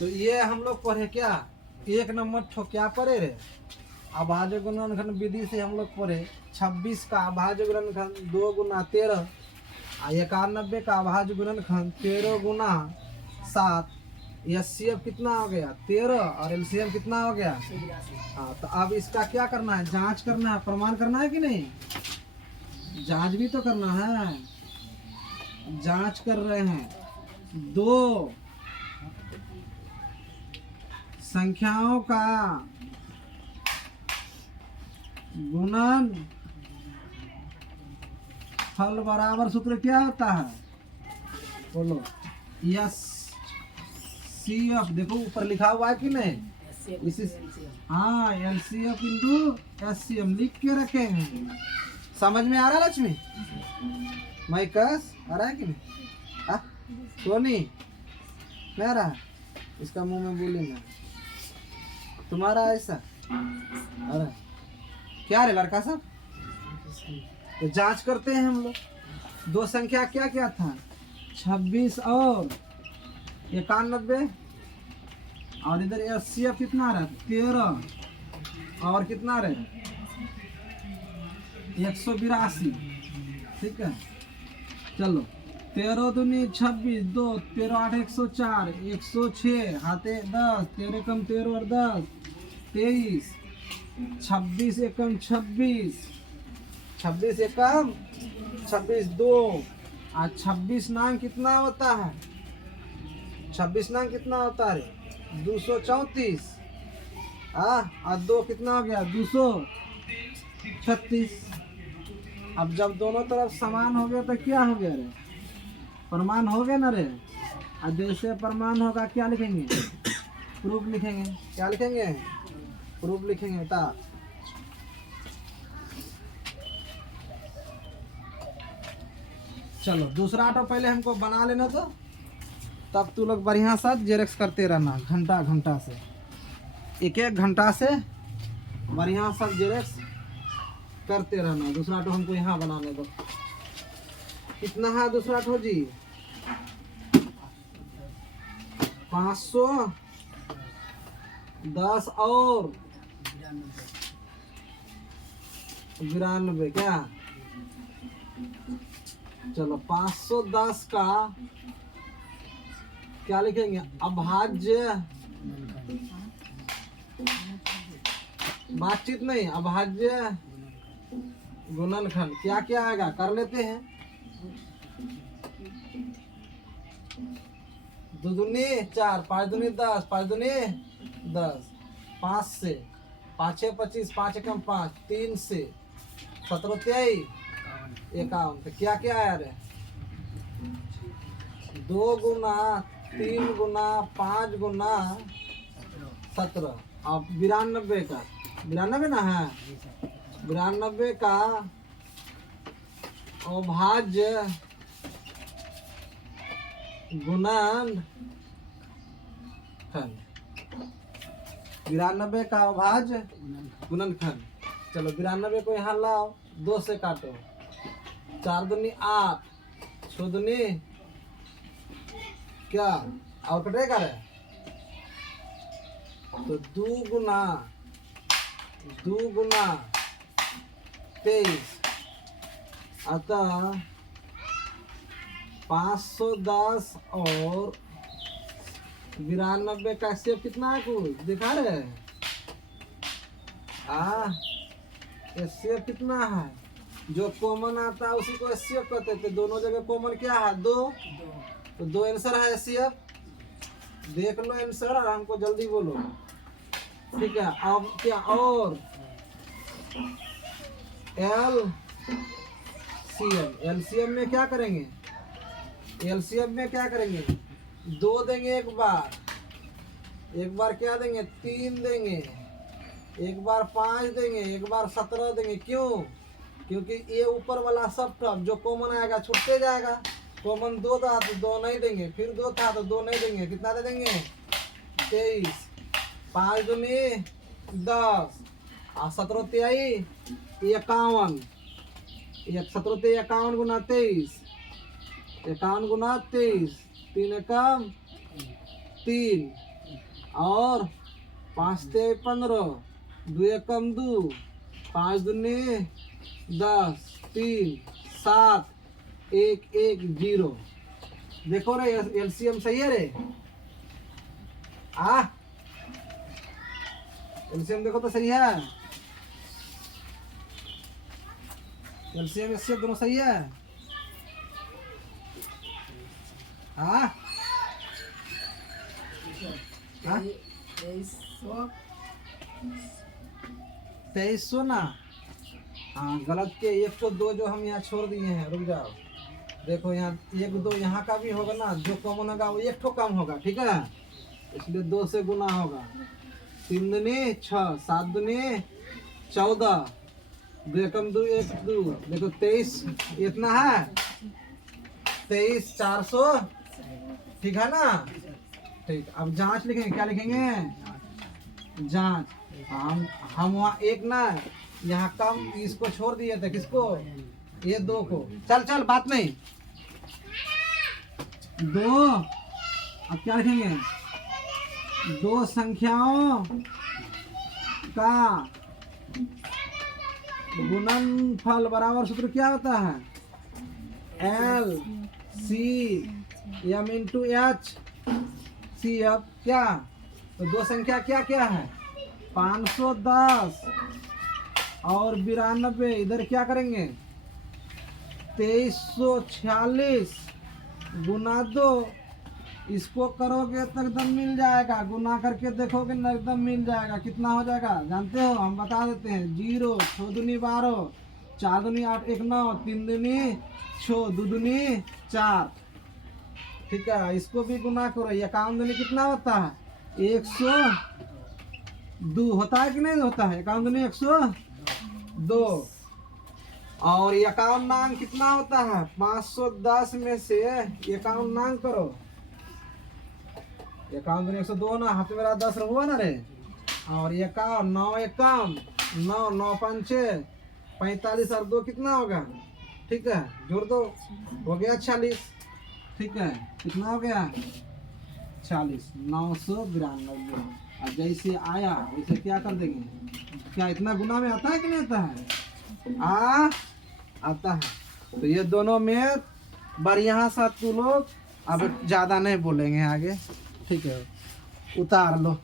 तो ये हम लोग पढ़े क्या, एक नंबर ठो क्या पढ़े रे, अभाज्य गुणनखंड विधि से हम लोग पढ़े 26 का अभाज्य गुणनखंड 2 गुना 13, 91 का अभाज्य गुणनखंड 13 गुना 7। एचसीएफ कितना हो गया 13 और एलसीएम कितना हो गया। हाँ, तो अब इसका क्या करना है, जांच करना है, प्रमाण करना है कि नहीं, जांच भी तो करना है। जांच कर रहे हैं, दो संख्याओं का गुणन फल बराबर सूत्र क्या होता है, बोलो। यस सी एफ, देखो ऊपर लिखा हुआ है कि नहीं, इसी, हाँ एलसीएफ इंटू एससीएम लिख के रखे हैं। समझ में आ रहा है लक्ष्मी, माइकस आ रहा है कि नहीं, सोनी नहीं आ रहा, इसका मुंह में बोलेंगे तुम्हारा ऐसा। अरे क्या रे लड़का सब, तो जांच करते हैं हम लोग। दो संख्या क्या क्या था, 26 और 91, और इधर एचसीएफ कितना रहा 13 और कितना रहे 182। ठीक है, चलो 13 दूनी 26, 2 13 8 104, 106 हाथे 10, 13 कम 13 और 10 23, 26 एकम 26, 26 एकम 26 2, आज 26 नाम कितना होता है, 26 नाम कितना होता है 234, और 2 कितना हो गया 236। अब जब दोनों तरफ समान हो गया तो क्या हो गया रे, प्रमाण हो गया ना रे। और जैसे प्रमाण होगा क्या लिखेंगे, प्रूफ लिखेंगे। क्या लिखेंगे, प्रूफ लिखेंगे। ता चलो दूसरा ऑटो पहले हमको बना लेना, तो तब तू लोग बढ़िया सा जेरेक्स करते रहना, घंटा घंटा से, एक एक घंटा से बढ़िया सा जेरेक्स करते रहना। दूसरा ऑटो हमको यहाँ बनाने दो। कितना है दूसरा ऑटो जी, 510 और 92 क्या, चलो 510 का क्या लिखेंगे, अभाज्य, बातचीत नहीं, अभाज्य गुणनखंड क्या क्या आएगा कर लेते हैं। 2 दूनी 4, 5 दूनी 10, 5 दूनी 10, 5 से 5 6 25, 5 एकम 5, 3 से 17 23 51, तो क्या क्या आया रे, 2 गुना 3 गुना 5 गुना 17। अब 92 का, 92 ना है, 92 का अभाज्य गुणनखंड, 92 का अभाज्य गुणनखंड। चलो 92 को यहाँ लाओ, 2 से काटो, 4 दूनी 8, 6 दूनी क्या, और कटेगा रे, तो 2 गुना 23, अतः 510 और 92 का एचसीएफ कितना है, कुछ दिखा रहे हैं, एचसीएफ कितना है, जो कॉमन आता है उसी को एचसीएफ कहते थे। दोनों जगह कॉमन क्या है 2, तो 2 आंसर है एचसीएफ। देख लो आंसर और हमको जल्दी बोलो, ठीक है। अब क्या, और एलसीएम में क्या करेंगे, एलसीएम में क्या करेंगे, 2 देंगे, एक बार क्या देंगे 3 देंगे, एक बार 5 देंगे, एक बार 17 देंगे। क्यों, क्योंकि ये ऊपर वाला सब टर्म जो कॉमन आएगा छूटते जाएगा। कॉमन 2 था तो 2 नहीं देंगे, फिर 2 था तो 2 नहीं देंगे, कितना दे देंगे 23, 5 दूनी 10 और 17 23 51, 17 51 गुना 23, 51 गुना 23, 3 एकम 3, और 5 ते 15, 2 एकम 2, 5 दूनी 10, 3, 7, 1 1 0। देखो रे एलसीएम सही है रे। एलसीएम देखो तो सही है। एलसीएम इससे दोनों सही है। हाँ 2300 ना। हाँ गलत के 1 को 2 जो हम यहाँ छोड़ दिए हैं। रुक जाओ, देखो यहाँ 1 2 यहाँ का भी होगा ना, जो कॉमन होगा वो 1 ठो कम होगा, ठीक है, इसलिए 2 से गुना होगा। 3 दूनी 6, 7 दूनी 14, 2 एकम 2 1 2, देखो 23 इतना है, 23 400, ठीक है ना। ठीक, अब जांच लिखेंगे, क्या लिखेंगे, जांच। हम वहाँ 1 ना यहाँ कम इसको छोड़ दिए थे, किसको, ये 2 को। चल चल बात नहीं, 2। अब क्या लिखेंगे, 2 संख्याओं का गुणनफल बराबर सूत्र क्या होता है, LCM इंटू एच सी। अब क्या, तो 2 संख्या क्या क्या है, 510 और 92, इधर क्या करेंगे 2346 गुना 2, इसको करोगे तो एकदम मिल जाएगा, गुना करके देखोगे ना एकदम मिल जाएगा। कितना हो जाएगा जानते हो, हम बता देते हैं, 0 6 दूनी 12, 4 दूनी 8 1 9, 3 दूनी 6, 2 दूनी 4, ठीक है। इसको भी गुना करो, ये 51 दूनी कितना होता है, 102 होता है कि नहीं होता है, 51 दूनी 102। और 51 नांग कितना होता है, 510 में से 51 नांग करो, 51 दूनी 102 ना, हाथ में मेरा 10 हुआ ना रे। और 51 9 एकम 9 9 5 45 और 2 कितना होगा, ठीक है, जोड़ दो, हो गया 46, ठीक है। कितना हो गया 40, 992। अब जैसे आया वैसे क्या कर देंगे, क्या इतना गुना में आता है कि नहीं आता है, आता है। तो ये दोनों में बढ़िया सा तू लोग, अब ज़्यादा नहीं बोलेंगे आगे, ठीक है, उतार लो।